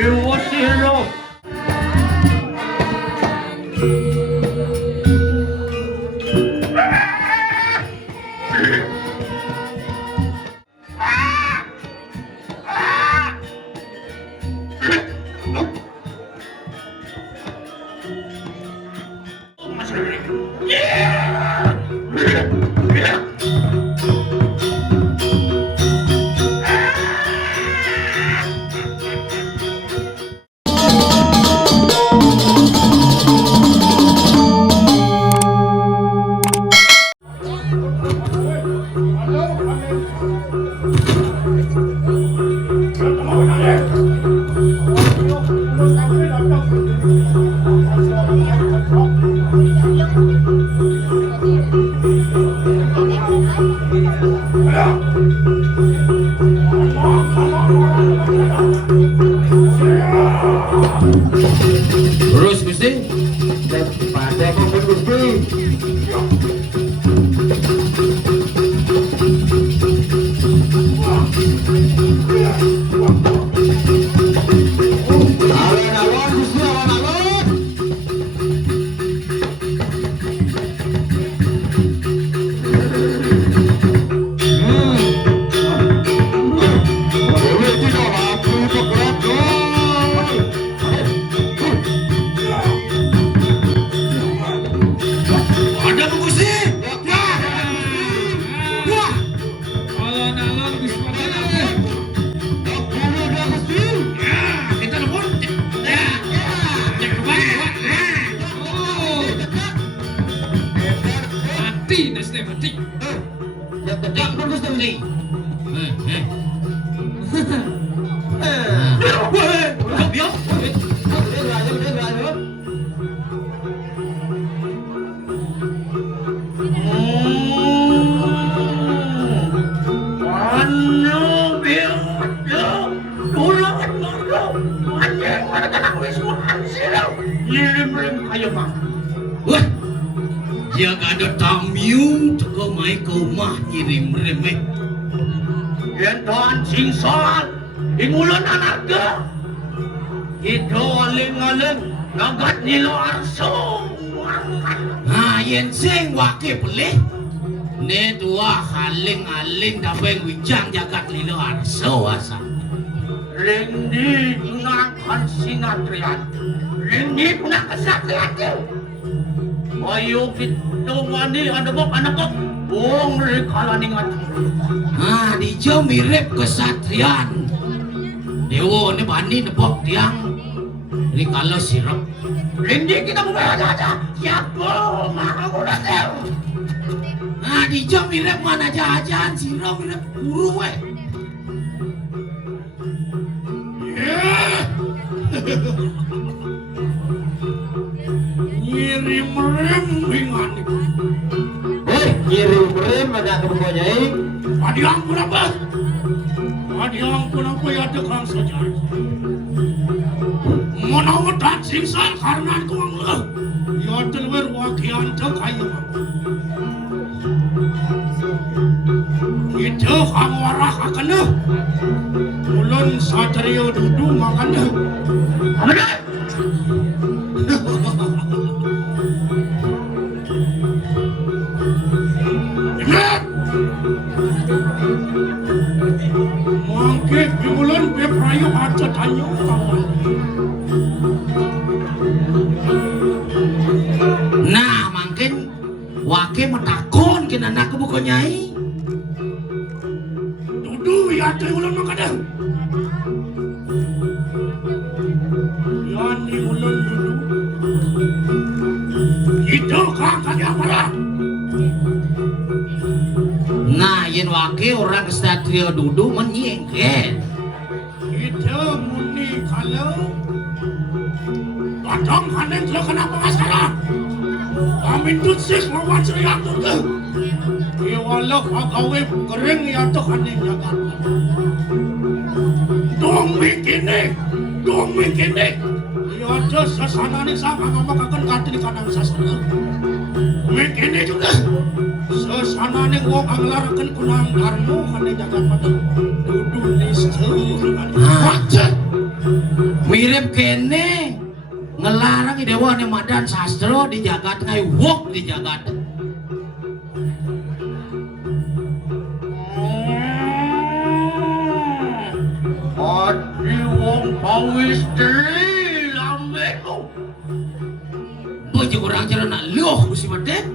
Iwasiro. Terus Gusti. Pada kompon Gusti. Alon-alon Gusti, alon-alon. Jaga ada tamu teko mai ke rumah ngirim remeh. Yentan singsan ingulun anaknya. Itu aling-aling nagat nilo arso. Ha yen sing wake pelih. Ne dua haling-aling dabeng wijang jagat lilo arso asa. Rendi gunakan sinatrian. Rendi guna kesatrian. Ayo kita mani ada bok anak kok. Bong rekala ningat. Ha di jo mirip kesatrian. Dewo ne bani nebok tiang. Rekala sirap. Rendi kita mau aja. Siapa mau datang? Ha di jo mirip mana jajan sirap mirip guru we. Ngirim-rem wingan. Ngirim-rem ada kebukunya Adi ampun apa? Adi ampun apa ya dekang saja. Mana-mana singsan karena itu ang ya telur wakian kayu. Itu kamu arah akan ulun satrio dudu makan ada. Mungkin bulan beprayu aja tanya kawan. Nah, mungkin wake metakon kena anak buku nyai. Dudu ya teh ulan makadang. Yani ulan dudu. Itu kakak apa? Nah, yen wake orang kesatria dudu menyingkir. Itu muni kalau Batang kanen lo kenapa masalah? Kami tutsis lawan seriak tu. Iwalak agawe kering ya tu kanen jaga. Dong mikine. Ya tu sasana ni sama ngamakan katil kanang sasana. Mikine juga. Sasana ni wong anglarakan kunang darno kanen jaga patu. Dudu listu. Wajah. ngelarang dewa nih madan sastro di jagat ngai wok di jagat. Adi wong pawis diri lambeku. Bojo kurang cerana loh Gusti Made.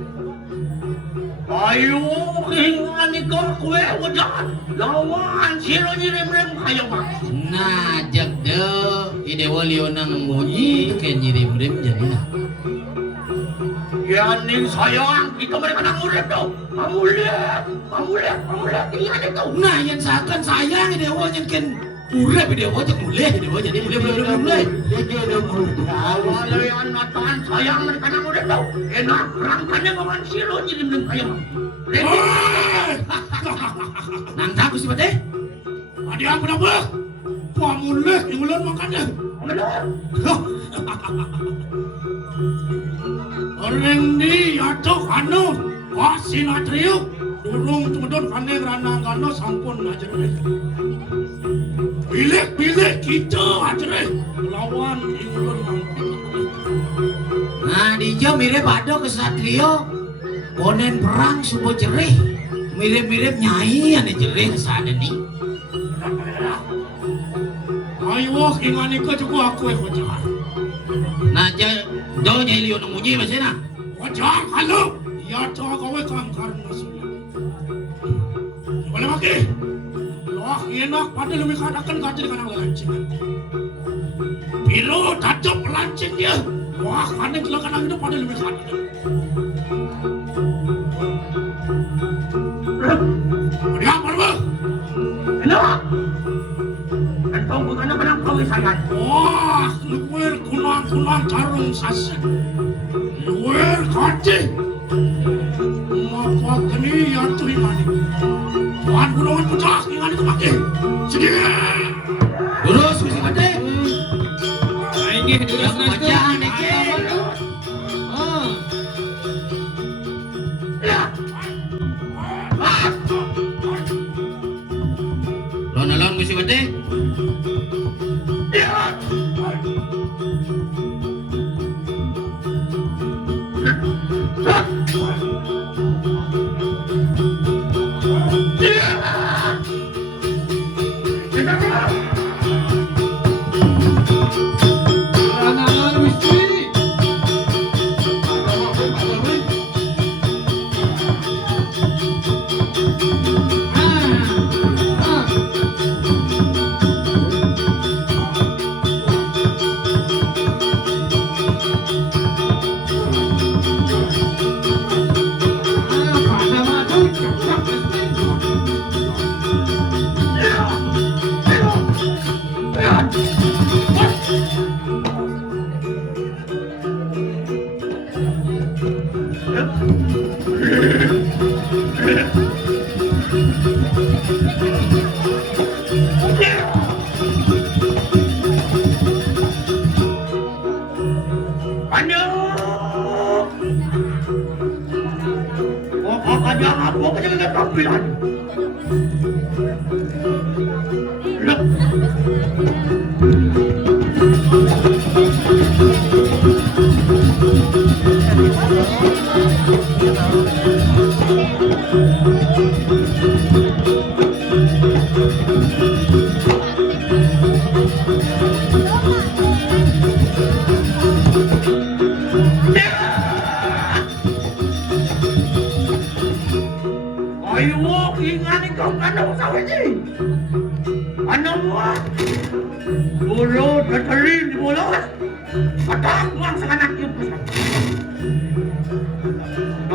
Ayo kingani ko kue wajan lawan siro nyirim-rim kayo mah. Nah jak de idewa lionang ngunyi ke nyirim-rim jadi nah. Ya ning sayang kita mereka nang urip do. Kamu lihat ingat itu. Nah yang seakan sayang idewa nyenken urip idewa jak mulai idewa jadi mulai. Awalayan natan sayang mereka nang urip do. Enak rangkanya lawan siro nyirim-rim kayo mah. Nang tak Gusti Made. Adi ampun apa? Pamuleh ingulun makannya. Orang ni atuk anu wasin atriuk durung tumedon kaneng ranang kano sampun ajere. Bilik kita ajere lawan ingulun mangkon. Nah dijo mirip ado kesatrio konen perang subuh jerih mirip-mirip nyai ane jerih kesana nih. Ayo ingani ko juga aku hojar. Nah do nyai liyo nang munyi masina. Hojar kalau ya to kowe kang karna sunya. Boleh maki. Loh enak pada lumi kadakan kajir kanang lancing. Pilo tatap lancing dia. Wah kaneng kanang itu pada lumi kadakan. Dia apa lu? Enak. Entong bukan benang pawisayan. Wah, luwer kunang tarung sasen. Luwer kati. Mapa kini ya tuh imani. Tuhan gunungan pucak ingan itu pakai. Sedih. Terus Gusti Made. Ini terus Baca neke. Lon Gusti Made.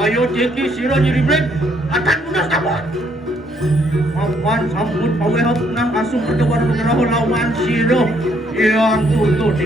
Ayo jadi siro nyiribret akan mudah dapat. Kapan sambut pawehok nang asum perdewan mengerah lawan siro yang tutup.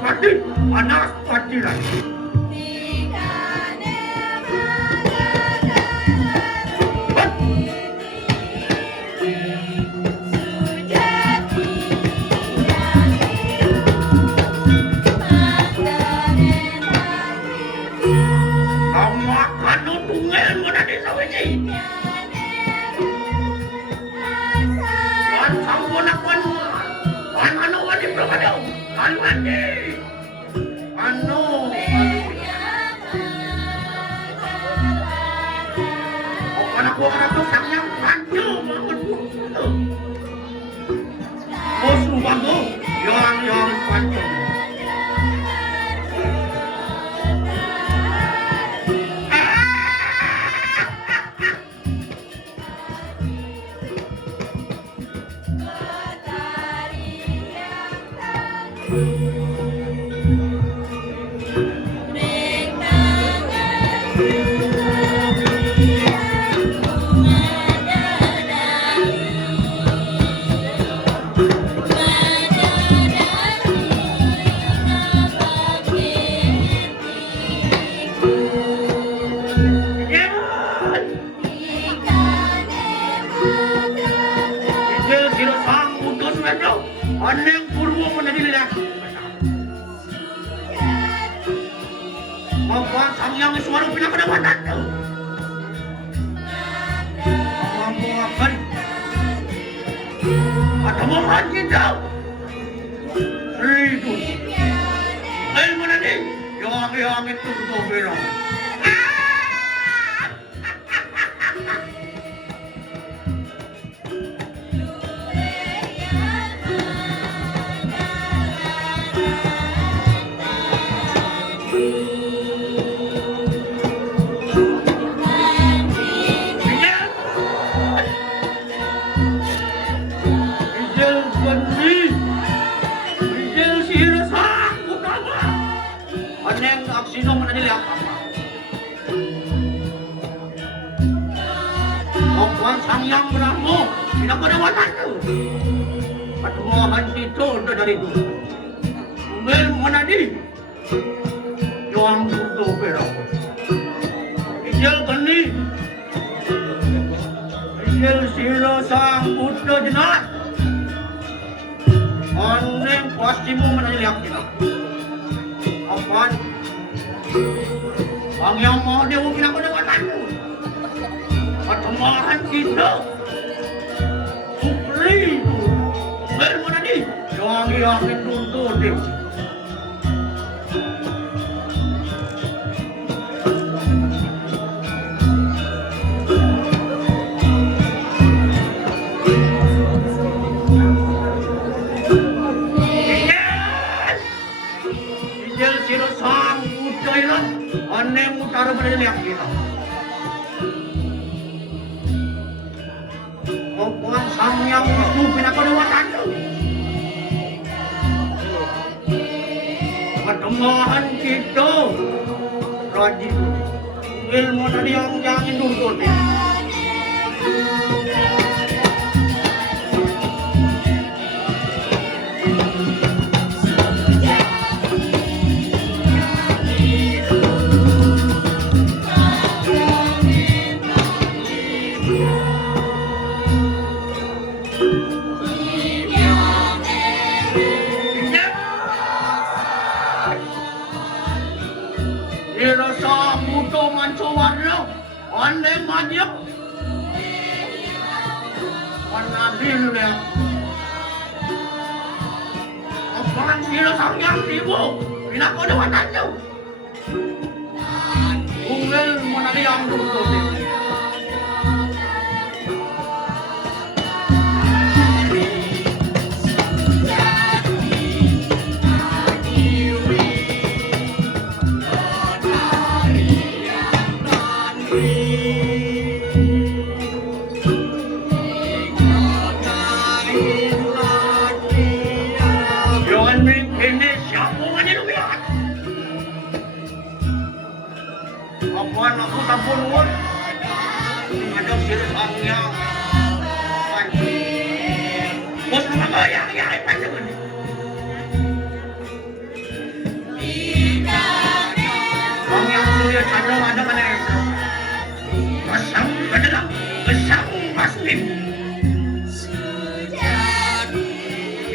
pati panas pati lagi.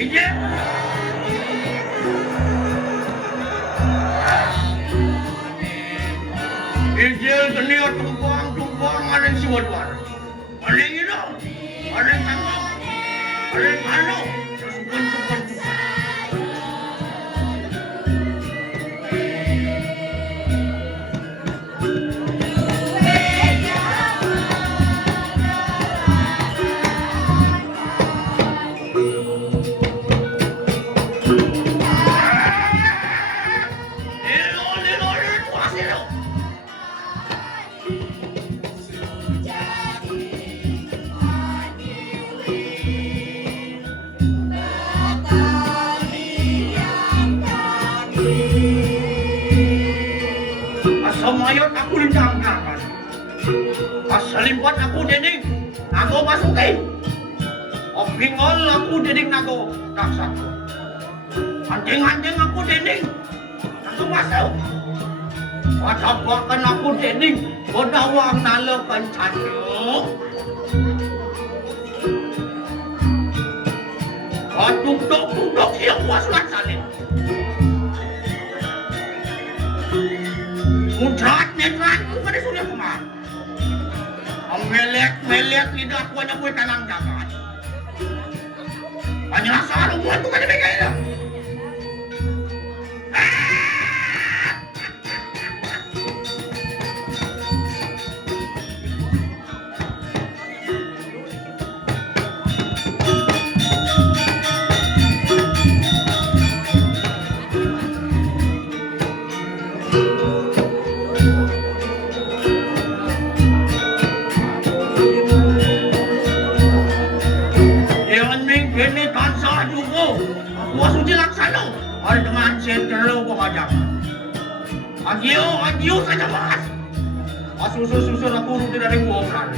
Ije. Ije geniot tumpang ada si wadwar. Ada ino, ada tanggung, ada anu, sukan. Mayot aku lindangkan. Pasalimpat aku dening nago masukin. Opingol aku dening nago taksak. Anjing-anjing aku dening nago masuk. Patabakan aku dening bodawang nalepan canyo. Patuk-tuk siang wasulat salin. Muncrat netran pada sudah kemar. Melet lidah kuanya gue tanang jagat. Hanya asal buat tuh kan begini. Ada teman sentro kok ajak. Agio saja mas. Susun aku rutin dari ngobrol.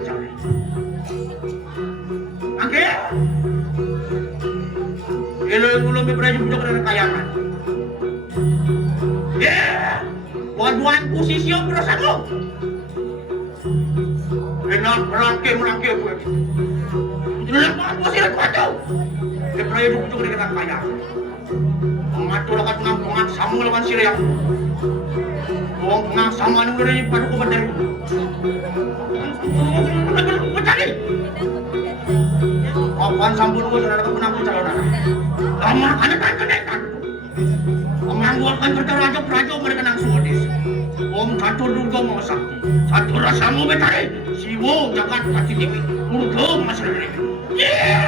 mencari. Oke? Ilmu berani budak dari kayangan. Ya, buat posisi yang berasaku. Enak merangkai gue. Tidak apa posisi yang kacau. Dia berani budak dari kayangan. Mengatur akan pengampungan samu lawan sirayang. Buang pengang sama anu dari padu ko dari. Mencari. Kapan sampun ko saudara ko penampu calonarang. Lama kan kan. Menangguakan berterajo mereka nang suodis. Om satu duga mau sakti. Satu rasamu mencari. Siwo jangan kasih dewi. Urdo masih dari. Yeah!